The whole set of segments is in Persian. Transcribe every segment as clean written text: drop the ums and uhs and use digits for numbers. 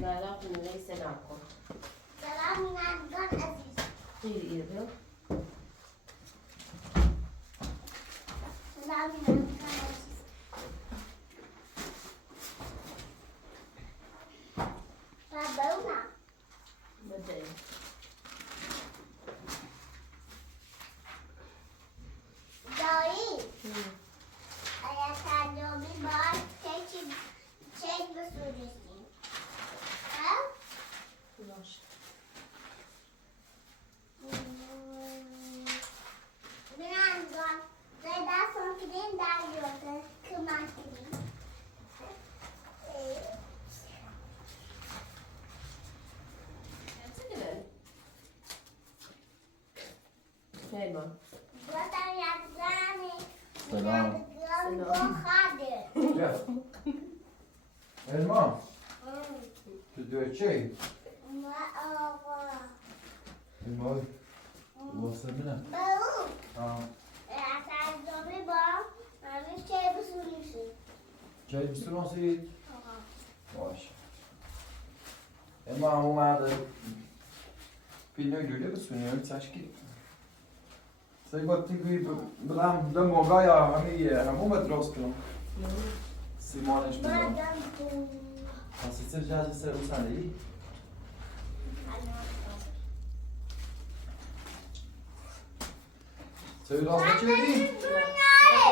لا ليس ناكل. سلام نانجان عزيز. إيه بيو. سلام نانجان عزيز. بابونا. بدأ. دایی. ایا تجربی باید چه بسوزیم؟ ها؟ باشه. نانجان. زیاده سنگین دریاست که ماشینی. Helemaal. Wat aan je gedaan? سلام. خاده. Elma, tu dois چی؟ ما آقا. Elma, واسه منه. برو. تجربه با همین چه بسونیشی. چی بسونید؟ باشه. Elma هم اومده. پیلوی دوله بسونید تشکیل. سیگاتی بی برام دم وقایا همو مدرس کنم. سیمانش بدم. هستی سر جاهز سر وسالی؟ سوی راست چی؟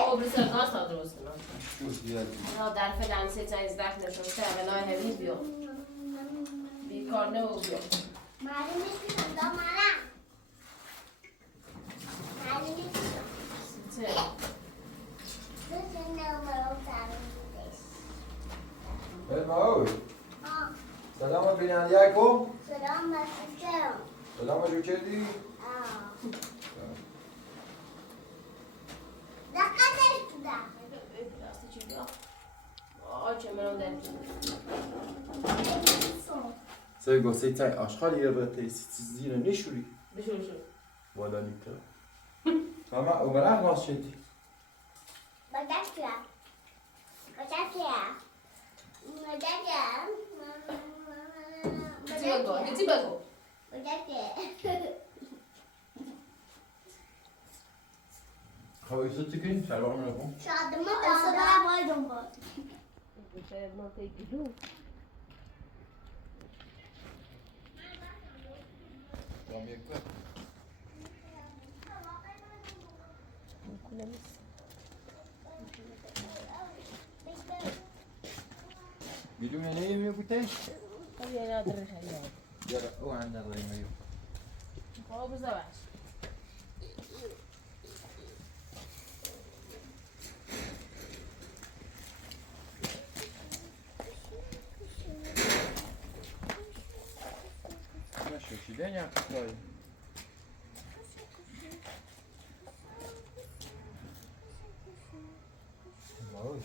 خب بسیار داشت درست کنم. شو زیادی. در فلان سه چیز داشت نشسته اولای همی بیو. بیکار نه و بیو. مالی میکنم دا مالا. مالی میکنم. چه؟ دوست نمی‌دارم تمیزش. Elma, آه. سلام بیننده یکو. سلام بسیار. سلام جو چی؟ دقتش بودم. راستی چی بیا؟ آچه منو در سوی گفتی تای آشغالی رو تی زیر نشوری. بشور والا نیکتر. اما عمره راست شدی. بگذار. چی بگو؟ خواه ایسا تکین سلام نکن. شادمان دادم بایدم با. شاید ما پیگی دو. دام یک بر. بیدون نیمی بوده؟ خب یه نادرش هایی. یارا او عندنا ریمیو. خب بزاش. نشوشیدن یا کاری؟ وای.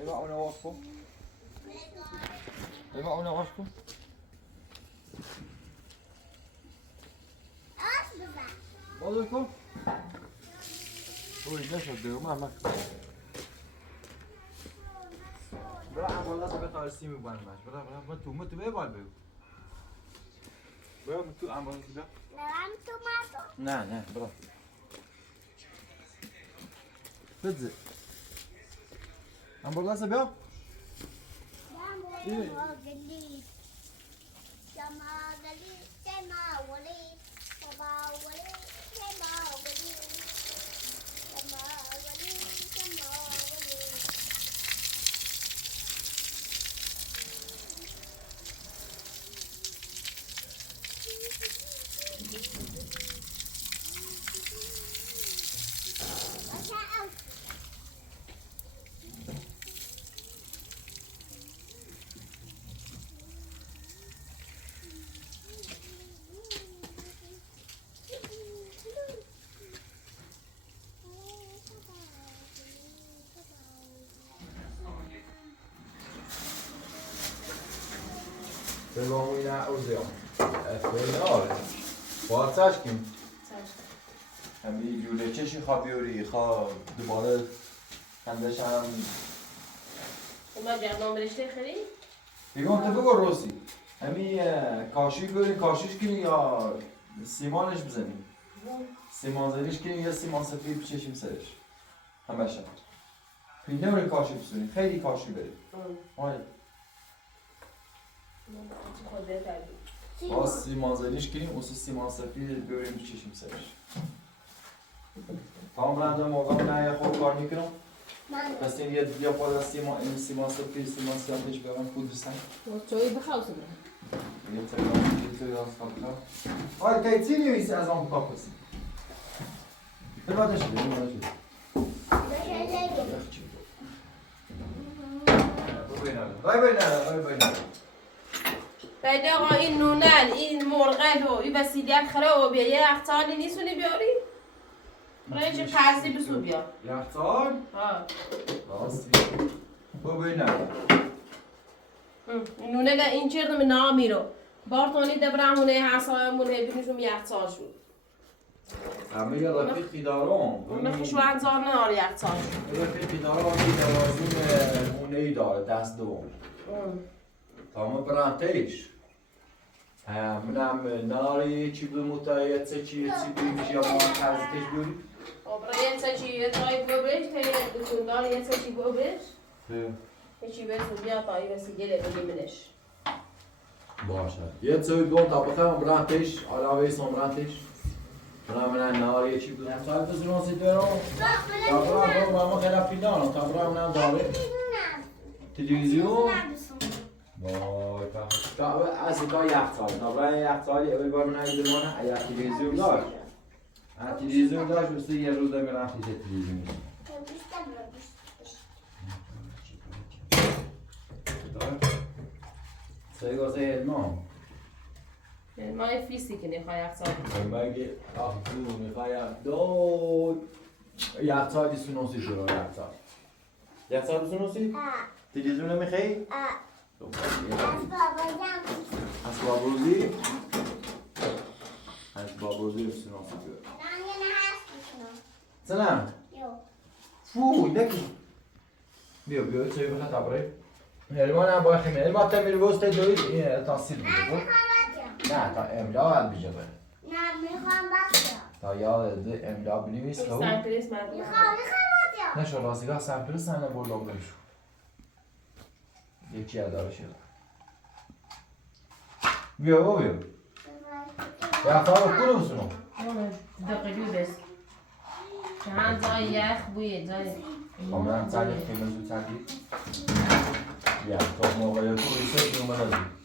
Even اون آواز کن. Even اون آواز کن. باز کن. اوی نشد دیگه من. برا بالا سه تا سیمی باند باش. برا تو ببال بگو. برا تو ام بالا بیا. نرم تو ماتو. نه برا. بده. ام بالا سه بیا. Gewoon weer naar Ozdeel. Even باید چشکیم. همین جوله چشی خوابیوری خواب دوباره هندش هم وما جرنام برشته خیلی؟ بگم تو بگو روسی همی کاشی بریم کاشیش کنی یا سیمانش بزنیم سیمان زدیش کنی یا سیمان سفید بچشیم سرش همه شد پیش نمیری کاشی بسونی خیلی کاشی بریم آی خود بهتر با سیمان زدیش کنیم اصلا سیمان سفید بریم بچشیم سرش تمام برنده موقع نه خوب کار میکنم پس این یه خود از سیمان سفید سیمان سیانتش برم پودر سنگ توی بخواستم یه توی از خواهد آی که چی نیویسی از آن بکاپسی بمادش بمادش بعد آقا این نونل این مرغل و این وسیلیت خره و بیا یه اختالی نیستونی بیاری؟ برای چه پرسی بسو بیا یختار؟ ها راستی ببینم این نونل این چردم نامی رو بارتونی دبرمونه حسایمونه بینشون یختار شد همه یه رفیقی دارم اون خیشو انزار نار یختار شد رفیقی دارم که دوازون مونهی داره دست دوم تمام برانتش منم ناری چی بموتایت چی بیش یا ما خرزتش بیاری؟ برای یه چی یه تایی ببرش تا یه دکوندار یه چی ببرش یه چی برسون بیا تا این وسیله بگیمنش باشد یه چوی بیان تا بخوام برانتش علاوه سام برانتش من ناری چی بودم سال تو زنون سی درو تا برام ما خیلی فیلان تا برام نه داره تلویزیون وای تا از تا یخچال تا برای یخچالی اول بار من ایده مونه یا تلویزیون داشت تلویزیون داشت واسه یه روز میرم پیش تلویزیون سیگاسه علمان مای فیسی که نخواه یخچال مگه تو میخوای دو یخچالی سونوسی شروع یخچال سونوسی؟ تلویزیون نمیخوای؟ اسباب روزی؟ اسباب روزی رو سونوسی بیار سلام فو نکی بیا چه بخواد تبره هلمان هم باید خیمه هلمان تا میره وسط دوید تاثیر میده نه تا املا هم بیجا بره نه میخوام بخشم تا یاد املا بنویس خب سنتریس مردم میخوام نشو راستیگاه سمپرس هم بردم برشو یکی اداره شد بیا بیا یا فرق کنم سنو دقیقی بس چند جای یخ بویه جای من تنگ خیلی زودتر دید بیا تا موقع تو ریست نومه نزید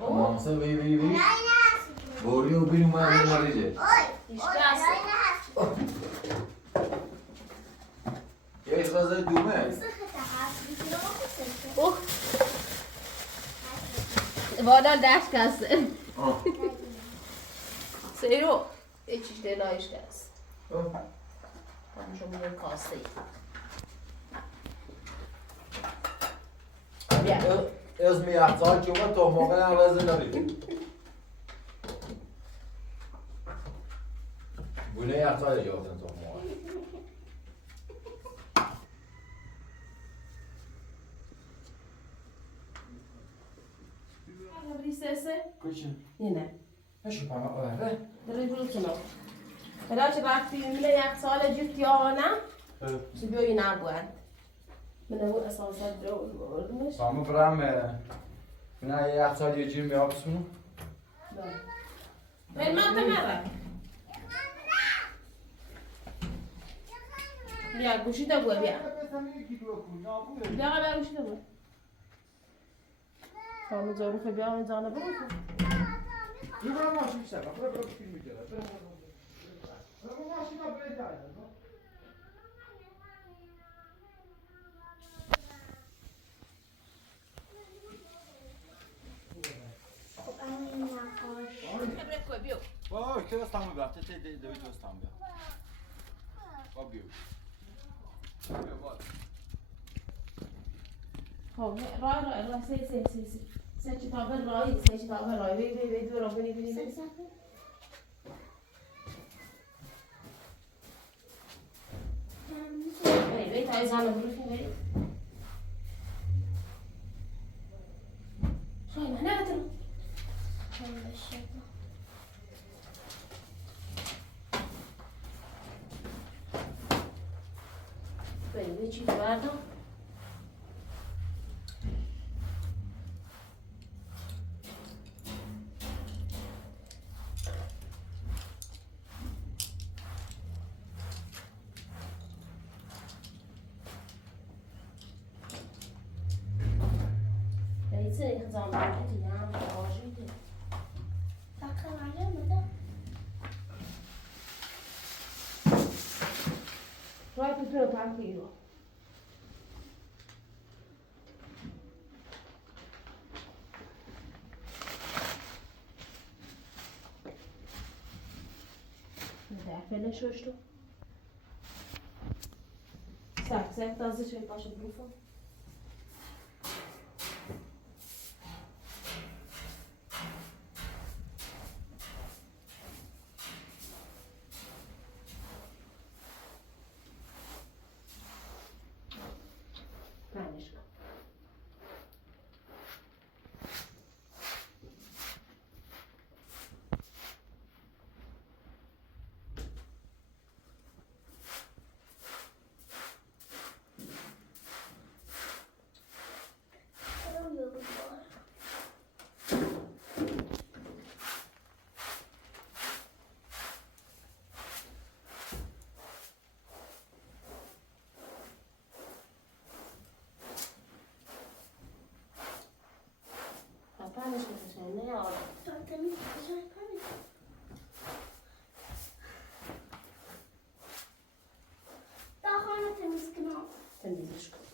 مامسه بی بوری و بیرون من نریده یه اخوازه دومه بالا دشت کسه سیرو یه چیش دلایش کس همشون میگن کاسه اسم یخچال که اومد تا موقع عوض نبید گونه یخچال یافتن تا موقع کچه؟ نه نشو پاما اوه داره جلو کنم حالا چه رفتی میله یک سال جفت یا نه چه بیایی نبود من اون اساسا جو مردمش پاما برام نه یه یخچال یه جیر میاب بسونو من تمره بیا گوشی تا بیا بیا بیا گوشی تا بیا پاما جارو خب بیا من جانه برو برو ماشین بیشتر برو فیلم میگیره برو ماشین ها برای دایده که دستم ببر ته دوی دستم بیا بیو خب راه سه کتاب رای وی دو را بینی های زن بروفی برید شای من نگترم برید چی بردم برید خزام بردی هم آجیده رای پتر پاکی رو فعلا شوش تو سک تازه شوی پاشه بروفم پنج کن پنج کن نه آره تمیزش کن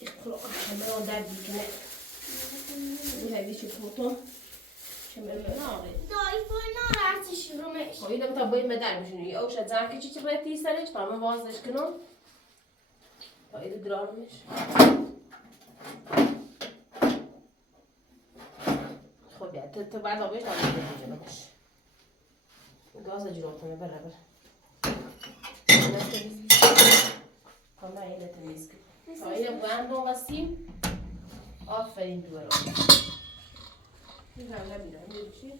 یکتا همه در دیکنه هذه شو فوتون شمال ناري خواهی تا باید مدر بشونی اوش از زنکه چی رفتی سرش تا همه بازش کنم تا ایدو درارمش خب یا تو بعد آبش تا باید بجنبش گاز اجراتونه بره بره همه اینه تمیز کن تا اینه بندون وسیم آفرین دوره این هم نمیرم میرشی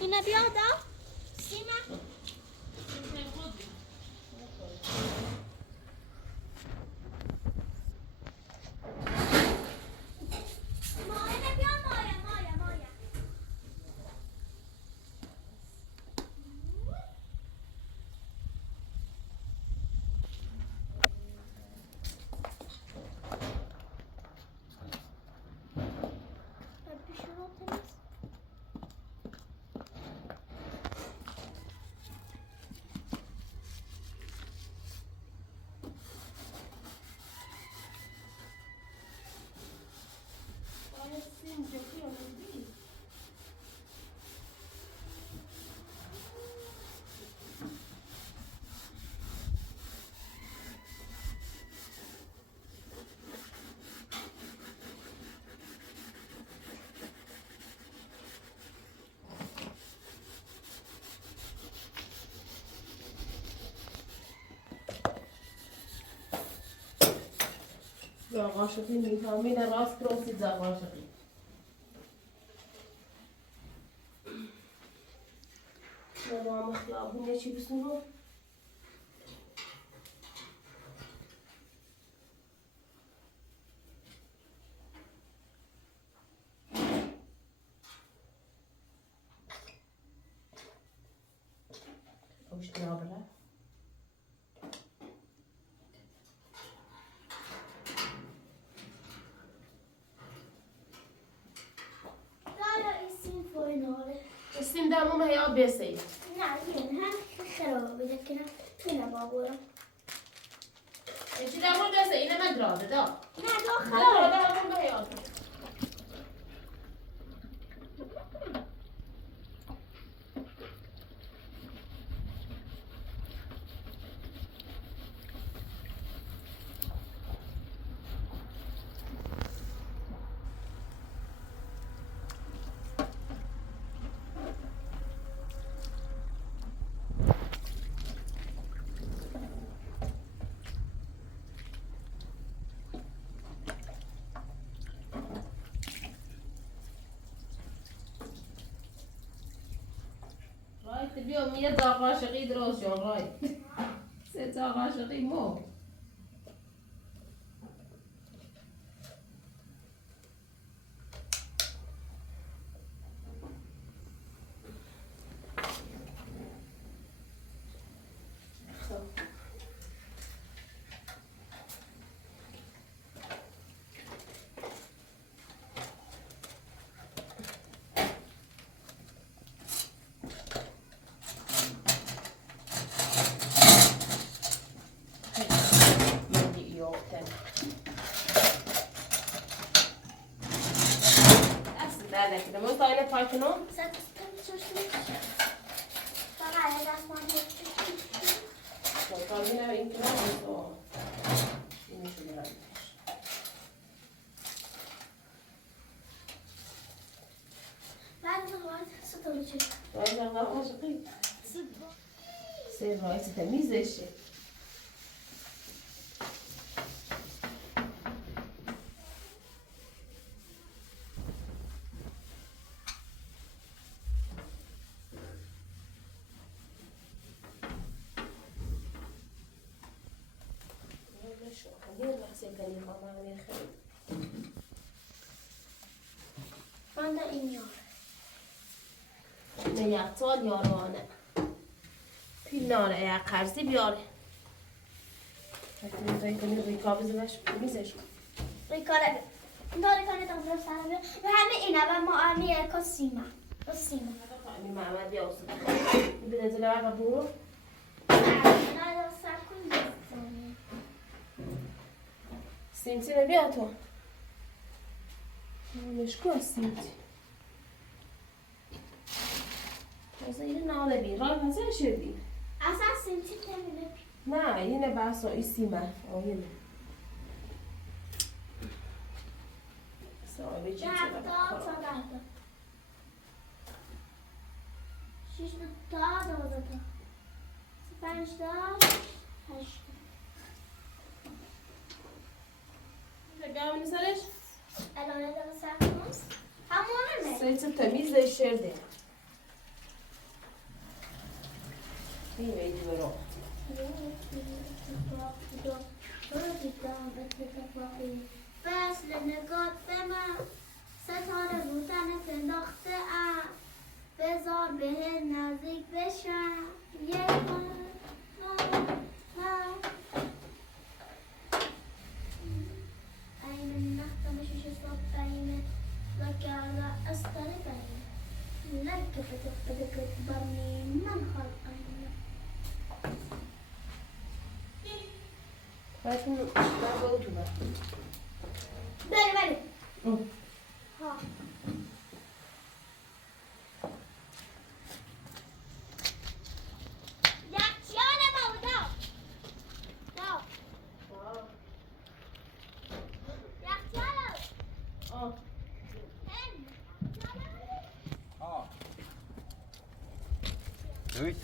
اینه بیادم سیمه زاغاشقی میفهمین راست کروسید زاغاشقی نظام خیابونه چی بسونو اوش درابله اسیم همون هیات بسید نه این هم خرابه بده کنم اینه بابورا چی همون بسید اینه من دراده دا نه دو من خرابه دراده همون به هیات رایت بیام یه تا قاشقی درست جان رایت 3 تا قاشقی مو نکده من تا اینه پای کنم تا اینه این کنم اینه شده رنگش رای جغل عاشقی 3 رایت تمیزشه من در این یار نیتال یارانه پیلانه یا قرضی بیاره حتی کنی ریکا بزنش میزش ریکاره داره کنه تا برو سرم و همه اینه و ما آمیه که سیما این محمد بیا اصلا بده زیر و برو نه سر کن سیمتی رو بیا تو مشکو از سیمتی تازه اینه ناله بی رای پسر شدی اصلا سیمتی نمیده نه اینه بحثا ای سیمه اینه صاحبی چی چه 10 تا 14 تا 6 تا 12 تا 5 تا 8 تا بیاونی سرش الان دارم سر کنم همونه سیت تمیز شرده این ویدی برو فصل نگات به من ستاره بودنت انداخته ام بذار به نزدیک بشم این نختم شش صبح این لکه استر این لکه بدکت برمی من خلق این باید اون در با اتو بر بله ها Doei.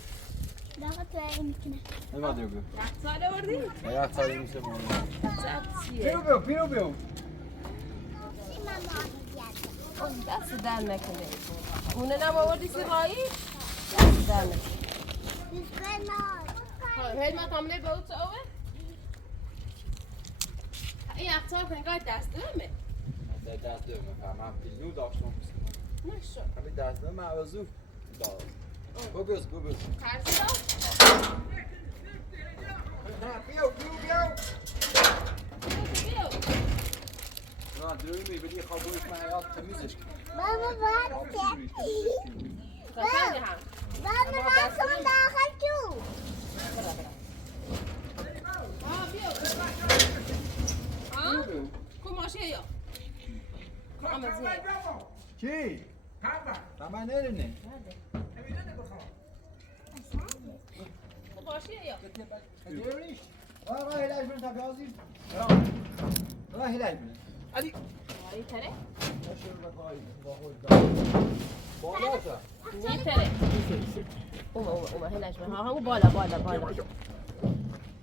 Daar gaat wij in de En wat doe ik? یک ساله وردی؟ Ja, het zal je niet zo mooi. زب چیه؟ Pinobel. اون دست در نکنه اونه نم آوردی سیغایی؟ دست در نکنه هی ما کامله به اوت اوه؟ این اختار کنگاه دست دمه دست dömen för man vill nog avstånd. نشو Kan vi dast döma och så? Bubbels. قرضی دار؟ Bio. بیو Ja, drömmer vi det har bort med att tamizisk. Baba, vad? خیلی هم من رفتم داخل جو. برا بیا کو ماشه یا چی؟ تمام نرینه کو ماشه یا گیریش راه هلاش بن تبازی راه هلاش بن علی آری تره بالا شو نی تره اوما هلاش ها همو بالا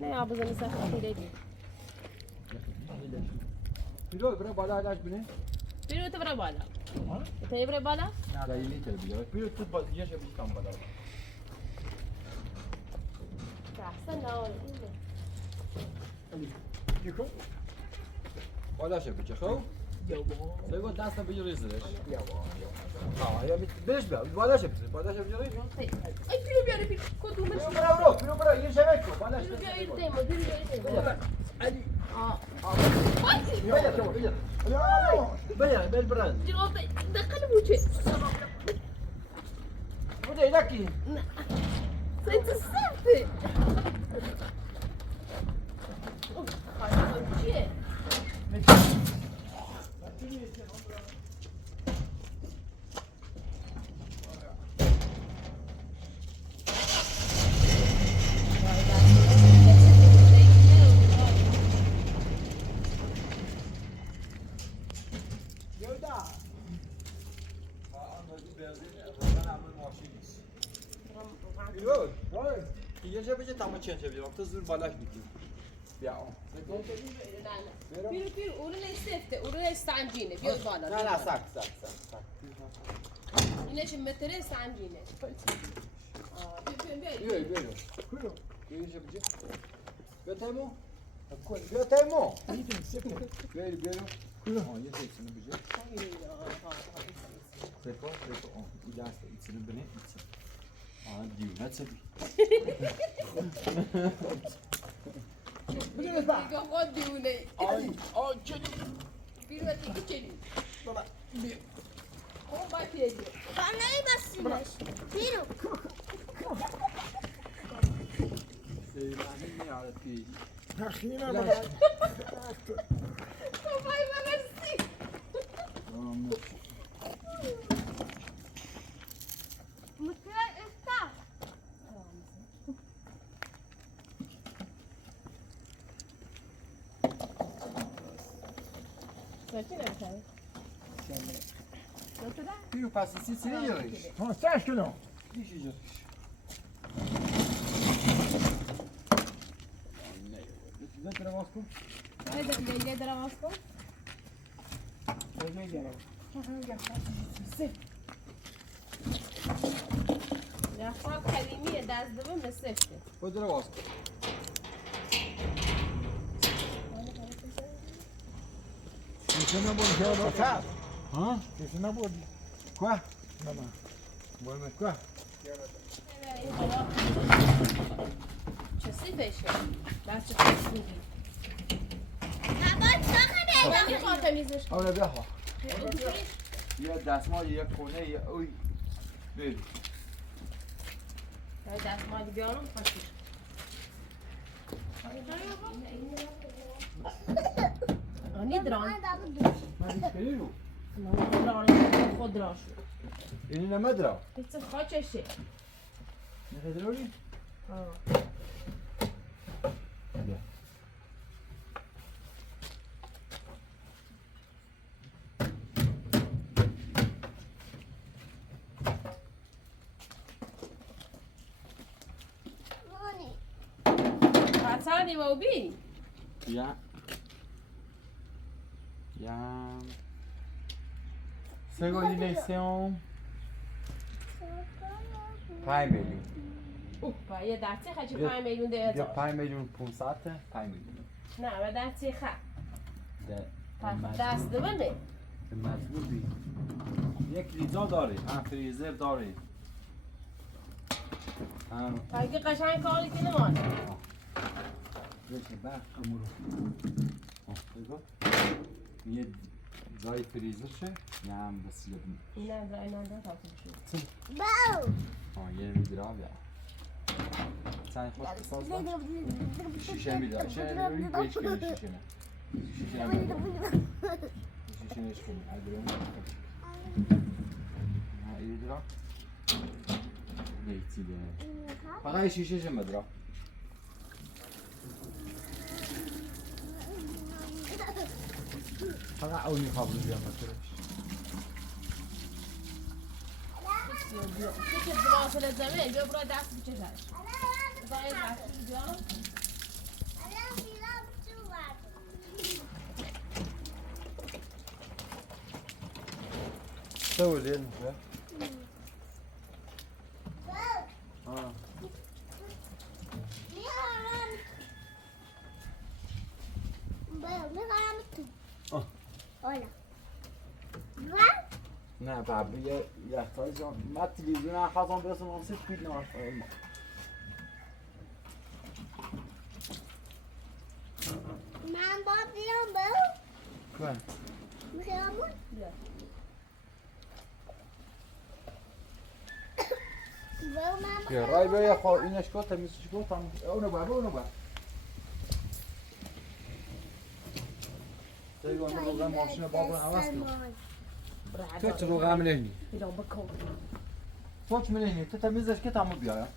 نه آب بزنی سر خیلی دی پیرو برای بالا هلاش بنه بیرو تو برو بالا تو برو بالا نه دایی تر بیار پیرو تو بالا یه شب کام بالا احسن نه یکو بالا شو بچه خو سیگو دست بگیری زیرش یا بهش بیا بالا شو بگیری ای پیرو بیاری پیرو کدومش پیرو برو یه شب کو بالا پیرو بیاری دیمو علی بیا بیا بران جواب دخل بوچه بده لکی انت السالفه چیه یه جا بجه تمام چند بیارم تو زور بالاش میگی بیا پیرو اونو نسفته اونو استنجینه بیا بالا نه سک اینه چه متره استنجینه بیا یه جا بجه بیا تیمو بیا تیمو بیا یه سیکسینو بجه سیکو این دست ایتسینو بنه ایتسینو دیو نتسبی دیگه خود دیونه چلی بیرو دیگه چلی بیا اون با پیدی خانه بسیمش. بیرو. سیرانی میاره پیدی تخینا بای مرسی مطمئن استا. ساکی نمی‌کنی پیو پس سیسیلی یاریش پانسش کنم دیشی جاش نه ترا باز کن یه در آواز کن یخفاد کریمیه دست دوم سفته خود ترا باز کن میشه نبود که باشد ها میشه نبود کو نه بولم کو چه سیفشه بچه خیلی هوا چقدر من میخوام تمیزش کنم اولا بیا ها یا دستمال یا کنه یا اوی ببین دستمالی بیارم خواستش نیدران من خیلی رو خود را شد اینی نمدرا پیچه خاچشه نخدرولی بیا Passare va bene. یا سگولی لیسیون 5 میلیون اوپا یه دستی خچی 5 میلیون ده بیا 5 میلیون 500 5 میلیون نه و دستی خ ده دست دومه مجبور بی یک لیزا داره هم فریزر داره هم اگه قشنگ کاری کنه مان بشه برق امورو بگو یه زای فریزر شه یا هم بس لبن اینا برای نانده تاکیم شد. باو یه میدرام یا سعی خود بساز با شیشه میدرام شیشه نمیدرام بیش کنی شیشه نه شیشه نمیدرام شیشه نیش کنی ادرام نه ایدرام نیتی ده فقط شیشه شه مدرام فقط اونی قابل بیام مطرش چه دراسل زمین بیا برای دست بچشش. زای دستی بیا. تو ولید میشه نه بابا یه یختای جان من تلویزیون خواستم برسم اون سیت بید نماش کنم من با بیام باو کن میخوامون باو من بیا رای بیا خو اینش کو تمیزش کو تام اونو با دیگه اون رو ماشین بابا عوض کن تو چه رو غملنی بیرون بکن. تو چه ملنی تو تمیزش که تمام بیا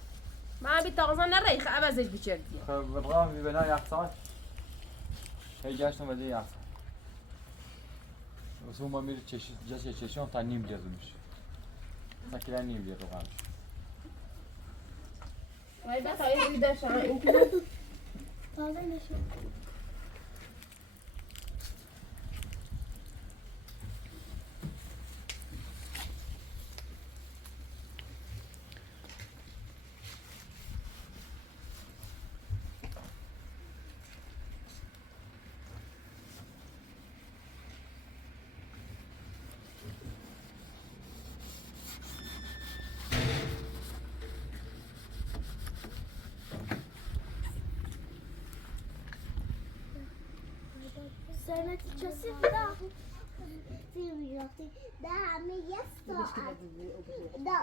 ما بی تغذیه نریخ عوضش بچردی. خب راه میبینه یخسان هی گشتم ولی یخسان واسه ما میره چشم تا نیم لیتر میشه مثلا نیم لیتر رو وای بس این ویدیو شما این که تازه نشد سرمتی کسی دا سیمیاتی ده همه یه ساعت دا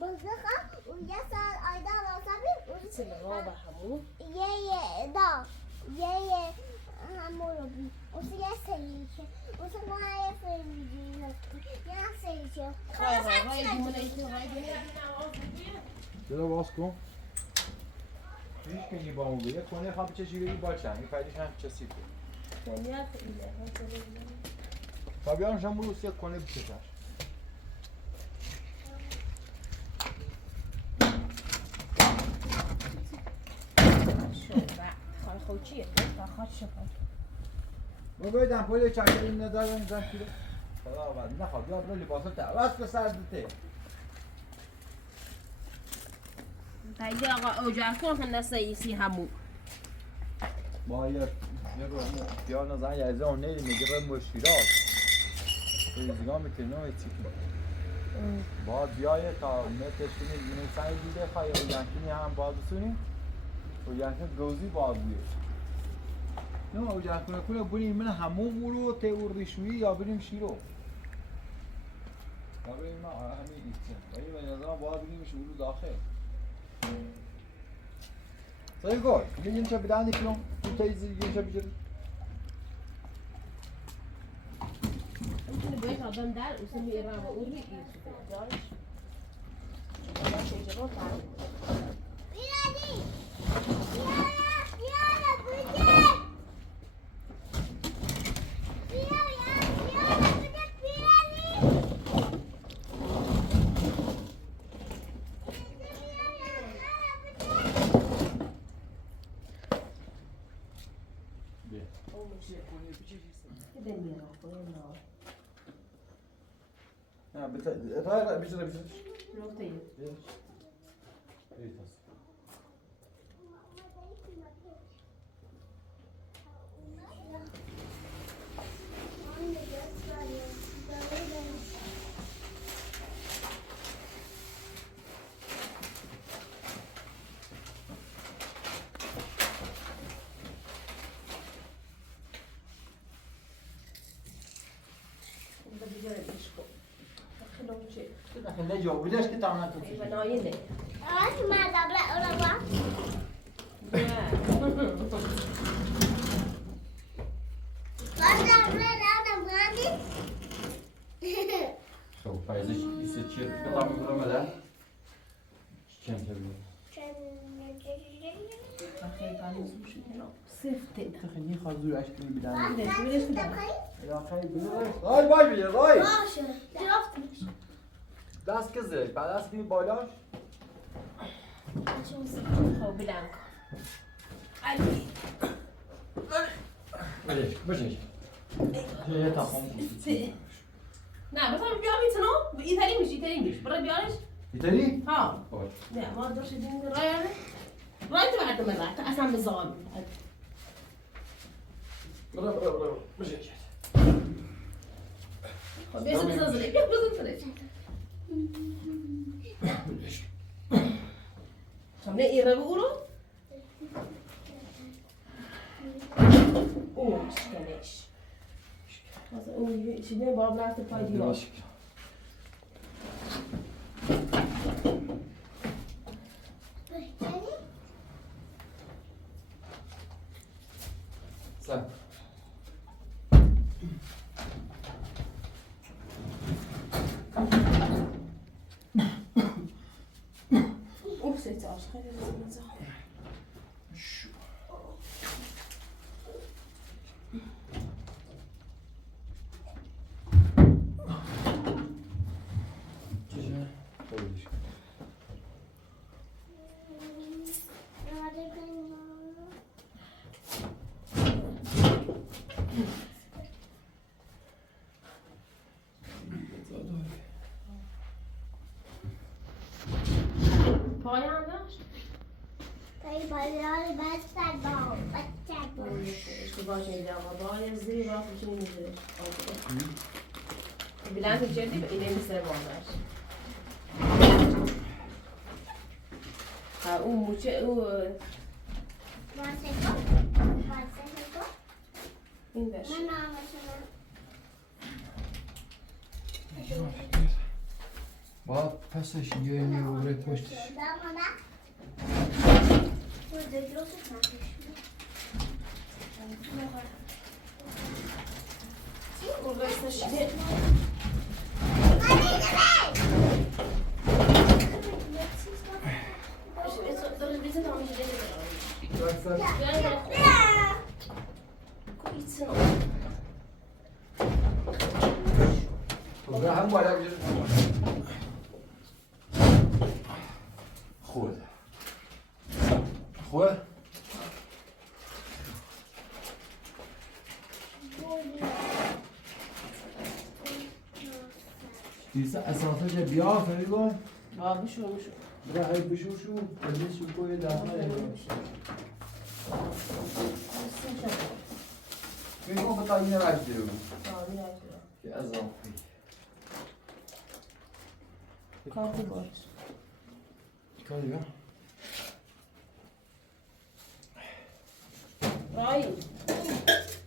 بزخم و یه ساعت آیدا واسبی سلام همو. یه دا یه همو رو بی اصلا یه سریچه اصلا ما یه فریجی هستی یه سریچه های دیمونه ایتون های دیمونه چرا باز کن هیچ کنی با اون بیه کنه خواب چه شیوهی باشه این فایدش هم چه سیفه دنیا ایله فابیانش هم بروس یک کنه بچشش خواهی خود چیه؟ خواهد شکر ما بایدم پولی چکرین ندارم میزن کیلو خدا آورد نخواد یاد رو لباسات عوض که سردته تایده آقا اوجه کن که نساییسی همو با یه رو پیان نزن یه از اون نیدی میگه مشیرات ریزگاه میتونه ایچی کنه باید بیایه تا متش کنید یعنی سعی دیده خواهی و ینکنی هم باید بسونیم و ینکن گوزی باید بیه نه او ینکنه کنه بریم من همون برو ته او ریشویی یا بریم شیرو یا بریم من همین ایچه ولی به نظرم باید بریم شیرو داخل سایی گل یه چه بدن کنم تو تایزی یه چه بجرد میتونه باید آدم در اسمی ایران و اوری ایران دارش آدم شیجه رو فرم بیرانی بیاره بوده بیاره بوده بیرانی نه بتاعي بيجري نقطه نه جو بودش که تامنا تو ای بنایی نه آش مردم را با نه مردم را مانی خب فایزش ایست چیه کتاب میکنم بده چند تا بیاد خیلی کاری زوش نه سفته خیلی خازور اشکالی بیدن نه شویش بدم یا خیلی بیدن رای باش بیده رای باشه درافت میشه دست که زیر بعد دست بی بالاش خب بدم علی بشش یه تاخم نه بفهم بیا میتونم ایتالی میشه ایتالی میشه برای بیارش ایتالی؟ ها باش نه ما داشت دین رایانه رای تو بعد من رای اصلا بزال برو بشش خب بیا بزازله بیا بزازله هم نه ایره بگورو اوه شکنش مثلا اون چیزی باب رفته پای دیوار سن اوه سیت آش خیلی رزمزه چیزه؟ خودش پایه هم داشت؟ پای بالای بچه با بچه با اشتباه شنیدم و باید زیر راست میشه نمیشه بلند میکردی به اینه میسر بانداش اون موچه او واسه کن این داشت من نامشونم باید پسش یه میوره پشتش اون راستش یه داره بیزه تامیشه دیگه و هم باید بجرد خود خود دیسه اساسش بیا فریگو بشو برای های بشو شو بزنی شو کوی دهنه فریگو بتا اینه رش دیرو که از آن کارتی باش کاری بیا رای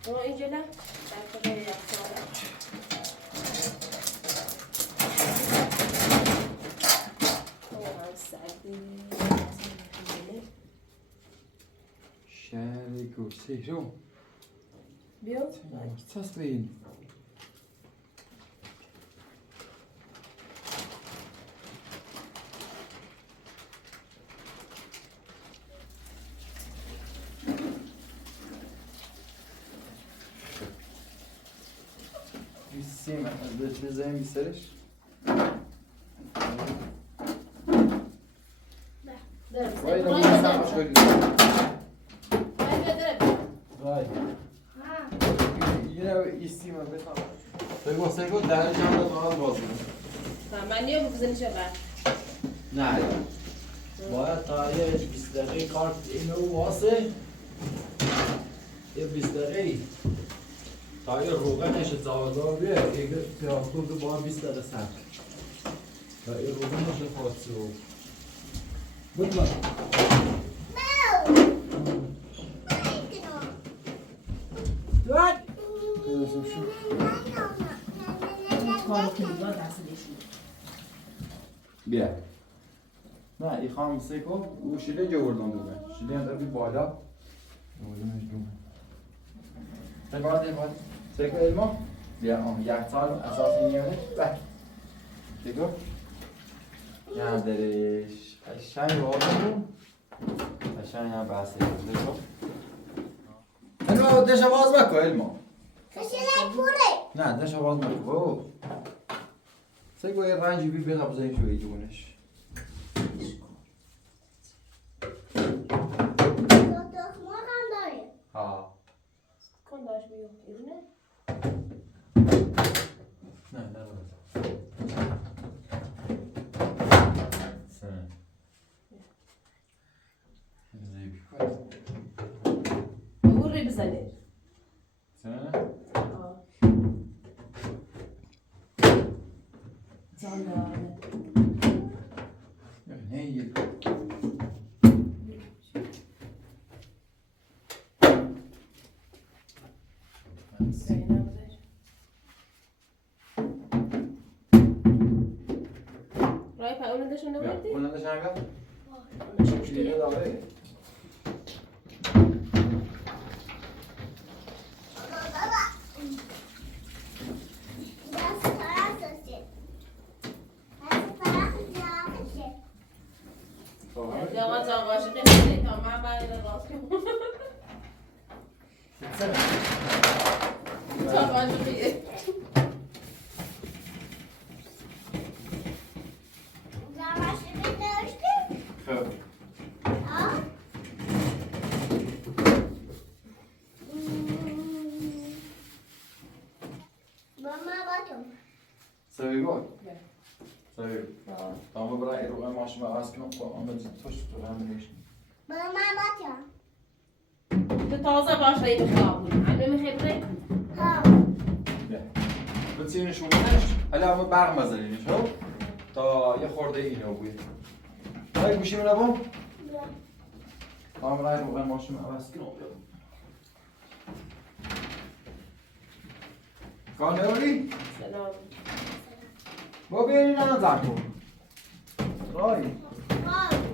برو اینجا نه در کجا یخچاله من سردی شهری گفتی رو بیا چست بین سیم از بهت بزنیم بیسرش وای رو من سماش کنیم وای یه رو ایستی من بتام تو واسه گفت دهنش هم داد آن باز من نیم بزنی چه نه باید تا یه 20 دقیقه کار اینو واسه یه 20 دقیقه تا یه روغنش زاوازا بیه که پیاکتور رو باید 20 دقیقه سر تا یه روغنش خواست رو بود من دواد کارو که دیگه دست دیشون بیا نه این خامسه کو او شیله جوردن بوده شیله هم بی بالا بودنش دوم تقاعد سیکو علما بیا آن یک سال اساس میاره بله سیکو نه درش قشنگ وارد قشنگ هم بحثه سیکو علما دش باز مکو علما خشنک پوره نه دش باز مکو سیکو یه رنجی بی بقبضه شوی جونش ها کن داشت بیو ایرونه نه نه سن زیبی بوری بزنه سن جان داره نه یه رای پاولن داشتن نمیدی؟ اون نداشت نگاه چیزی داره یا واسه عاشق نیستی تا من بعد راست کنم تا عاشقیه خب سوی گل سوی تمام برای رو ماش ما از کنم آمد توش تو هم نیست تو تازه باش رای بخواب همه میخوای بتسینی شو منش حالا هم برق مزنینش خب تا یه خورده اینو بود رای گوشی من ابو تمام رای رو ماش ما از کنم کار نوری سلام با بیایی نه زن کن رای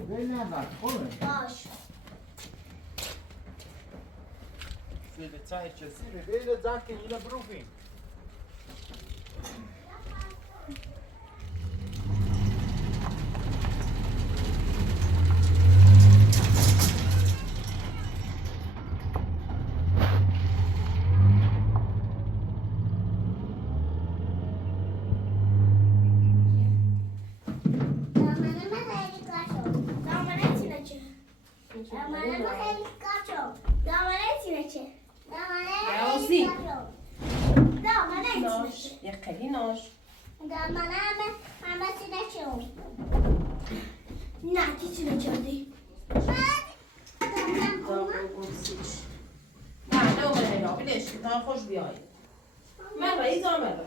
بیایی نه زن کنه سیده چای چه سیده بیایی زن که اینو بروفیم یه خیلی ناش نه نه اومده را بلش تا خوش بیایی من رایی زامه را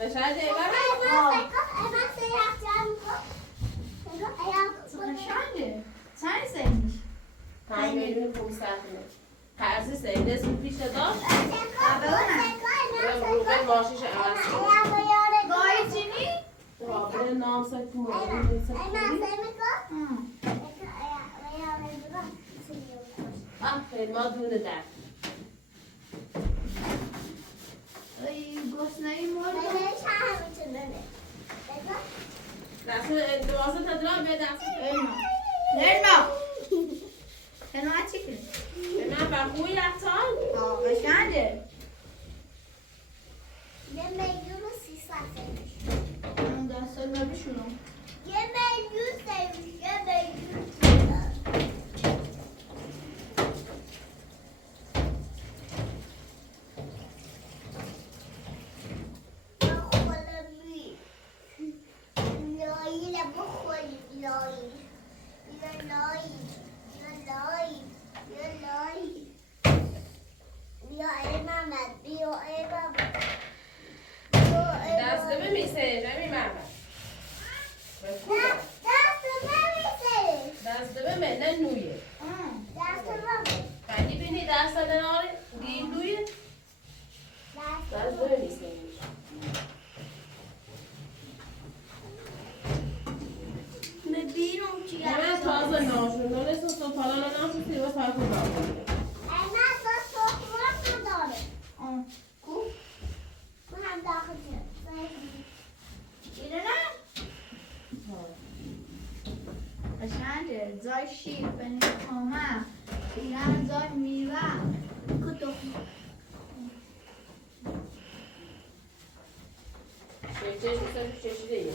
بشهر قرص سیده سو پیش داشت روغن ماشیش عوض رابطه نام ساید مورد آفرین ما دونه در دست دوازه تا درام به دست به من برخوی رفتان دست بمیسه نمی مرمد دست ناره گیلوی دست دوی نیست ببینم چی من تازه ناشون داره سوسو پالا ناشون سیوا سر کن داره من سوسو نداره کو؟ من هم داخل اینه نه؟ قشنگه زای شیر بنی کامه ایران زای میوه کتو چشش میسه چشیده یه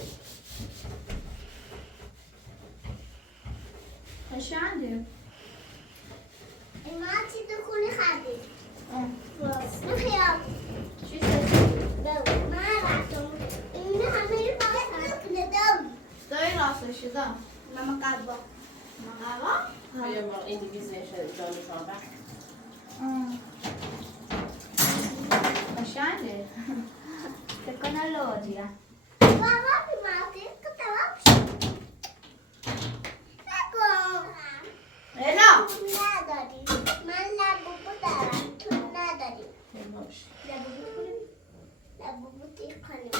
قشنگه من چی تو کنی خردی؟ من خیال چی سازی؟ من رفتم اینه همه رو باید ندم زای راستش شده ماما قلبا مقابا؟ یه بار این دیگه جانشان بخت قشنگه تکنه لودیه بابا بیمارتی که تمام شد نکن اینا نداری من لبوبو دارم تو نداری باش لبوبو تیر کنیم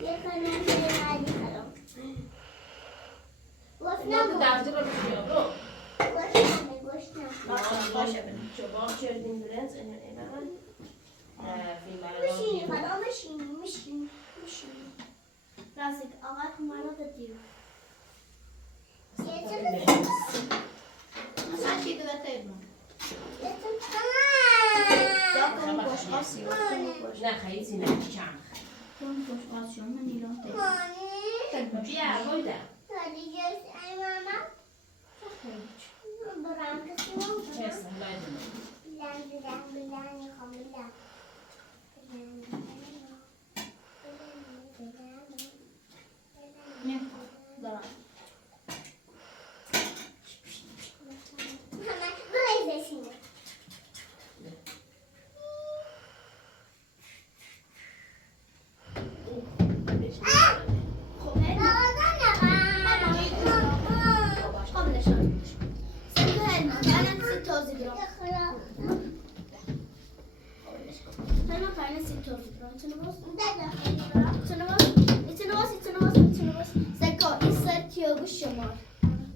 یه کنیم به نادی کنم گفت نه نبود درجه رو بشیم رو گفت نمی گفت نمی باشه بنیم چوباب چردیم برنز اینا من میشینی خدا میشینی راستی آقا کمارو دادیم یه چه اصلا چی دوه تیبون یه چه داکن باش آسی باش نه خیلی زینه چند کن باش آسی من نیران تیبون مانی بیا بایده دیگه ای ماما برام کسی نمیشه هستم بایده بلند میخوام بلند نه دارم ماما برای بشینه خب هی قبلش سنگه هی من 30 گرم Tengo carne sin tortilla.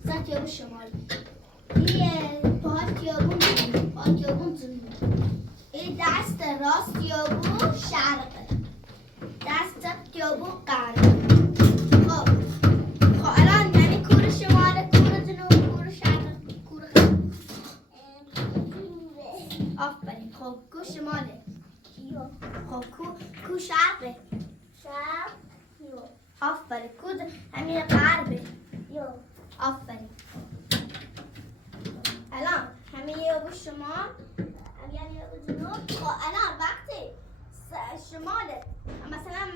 ستیابو شمال یه پاتیابون جنوب این دست راست تیابو شرق دست تیابو غرب خب الان یعنی کور شمال کور جنوب کور شرق کور غرب آفرین خب کو شماله خب کو شرقه آفرین کو همین غربه آفرین الان همین یابو شمال همین یابو جنوب خب الان وقتی شماله مثلا